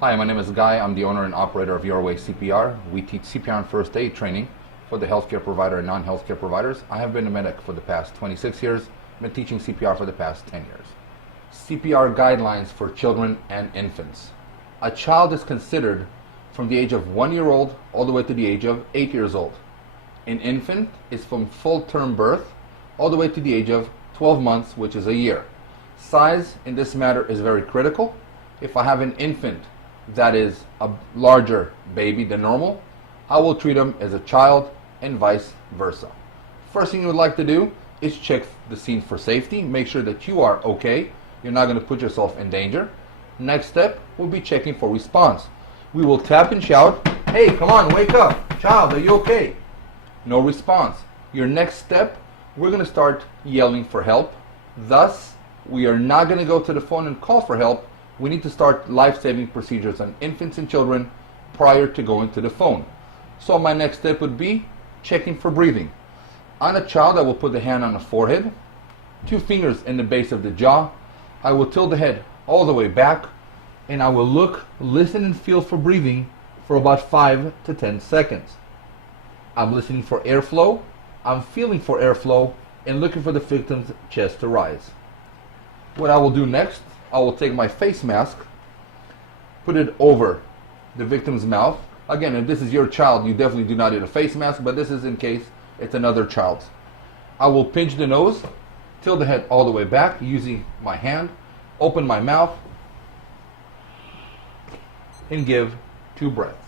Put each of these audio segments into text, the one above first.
Hi, my name is Guy. I'm the owner and operator of Your Way CPR. We teach CPR and first aid training for the healthcare provider and non-healthcare providers. I have been a medic for the past 26 years, been teaching CPR for the past 10 years. CPR guidelines for children and infants. A child is considered from the age of 1 year old all the way to the age of 8 years old. An infant is from full-term birth all the way to the age of 12 months, which is a year. Size in this matter is very critical. If I have an infant that is a larger baby than normal, I will treat them as a child and vice versa. First thing you would like to do is check the scene for safety. Make sure that you are okay. You're not going to put yourself in danger. Next step will be checking for response. We will tap and shout, "Hey, come on, wake up. Child, are you okay?" No response. Your next step, we're going to start yelling for help. Thus, we are not going to go to the phone and call for help. We need to start life-saving procedures on infants and children prior to going to the phone. So my next step would be checking for breathing. On a child, I will put the hand on the forehead, 2 fingers in the base of the jaw. I will tilt the head all the way back, and I will look, listen, and feel for breathing for about 5 to 10 seconds. I'm listening for airflow, I'm feeling for airflow, and looking for the victim's chest to rise. What I will do next, I will take my face mask, put it over the victim's mouth. Again, if this is your child, you definitely do not need a face mask, but this is in case it's another child's. I will pinch the nose, tilt the head all the way back using my hand, open my mouth, and give 2 breaths.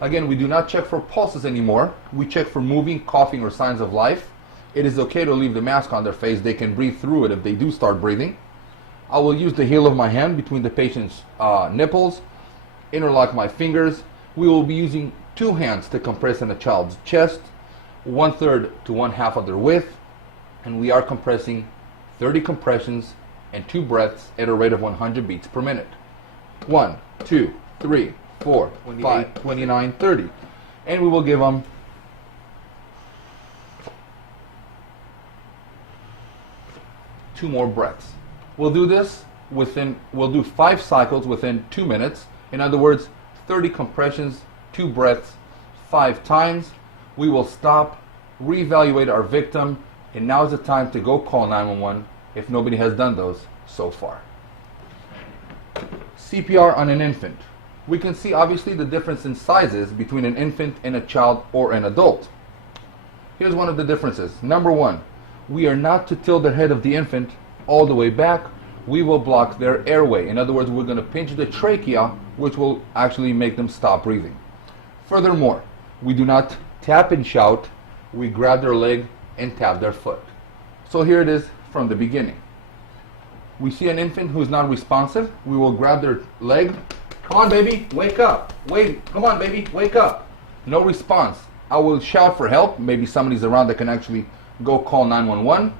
Again, we do not check for pulses anymore. We check for moving, coughing, or signs of life. It is okay to leave the mask on their face. They can breathe through it if they do start breathing. I will use the heel of my hand between the patient's nipples, interlock my fingers. We will be using 2 hands to compress in a child's chest, 1/3 to 1/2 of their width, and we are compressing 30 compressions and 2 breaths at a rate of 100 beats per minute. 1, 2, 3, 4, 5, 29, 30. And we will give them 2 more breaths. We'll do this we'll do 5 cycles within 2 minutes. In other words, 30 compressions, 2 breaths, 5 times. We will stop, reevaluate our victim, and now is the time to go call 911 if nobody has done those so far. CPR on an infant. We can see obviously the difference in sizes between an infant and a child or an adult. Here's one of the differences. Number 1, we are not to tilt the head of the infant all the way back. We will block their airway. In other words, we're going to pinch the trachea, which will actually make them stop breathing. Furthermore, we do not tap and shout. We grab their leg and tap their foot. So here it is from the beginning. We see an infant who's not responsive. We will grab their leg. "Come on, baby, wake up. Wait, come on, baby, wake up." No response. I will shout for help. Maybe somebody's around that can actually go call 911.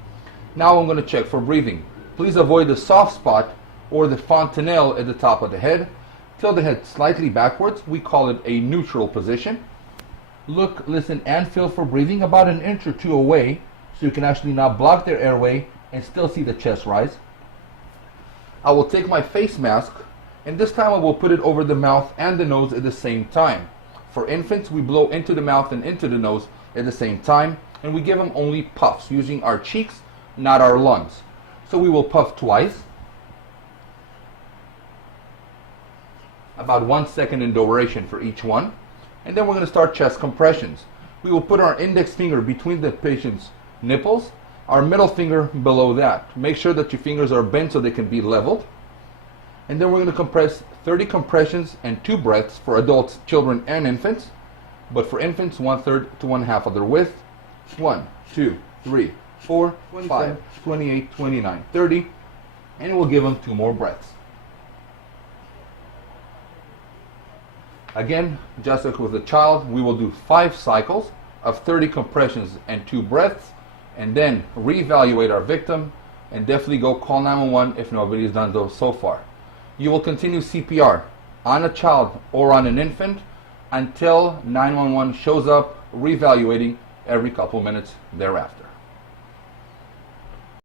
Now I'm going to check for breathing. Please avoid the soft spot or the fontanelle at the top of the head. Tilt the head slightly backwards. We call it a neutral position. Look, listen, and feel for breathing about 1 inch or 2 away, so you can actually not block their airway and still see the chest rise. I will take my face mask, and this time I will put it over the mouth and the nose at the same time. For infants, we blow into the mouth and into the nose at the same time, and we give them only puffs, using our cheeks, not our lungs. So we will puff twice, about 1 second in duration for each one, and then we're going to start chest compressions. We will put our index finger between the patient's nipples, our middle finger below that. Make sure that your fingers are bent so they can be leveled. And then we're going to compress 30 compressions and 2 breaths for adults, children, and infants. But for infants, 1/3 to 1/2 of their width. 1, 2, 3, 4, 5, 28, 29, 30. And we'll give them 2 more breaths. Again, just like with a child, we will do 5 cycles of 30 compressions and 2 breaths, and then reevaluate our victim, and definitely go call 911 if nobody's done those so far. You will continue CPR on a child or on an infant until 911 shows up, reevaluating every couple minutes thereafter.